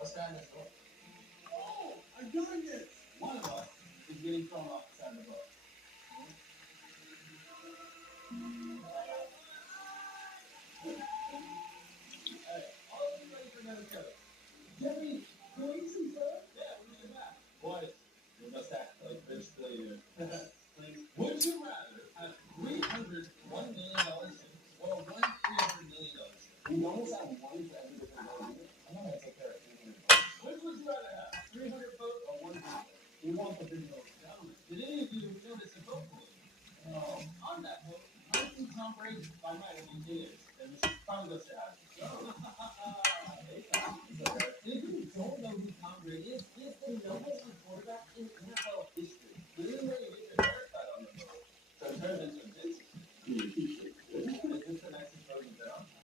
What's that in the book? Oh, I got this. One of us is getting thrown off the side of the boat. Hey, all of you ready for another coach? Jimmy, crazy, sir. Yeah, we're doing that. Boys, we must act like this later. Would you rather have $301 million or one $300 million? We almost have one for every different boat. I'm not gonna take care of 300 Which would you rather have? 300 vote or one big vote? We want the big boat. Gentlemen, did any of you notice a vote pool? On that vote, I think Tom Brady by might have been Giants, and this probably goes to Adam.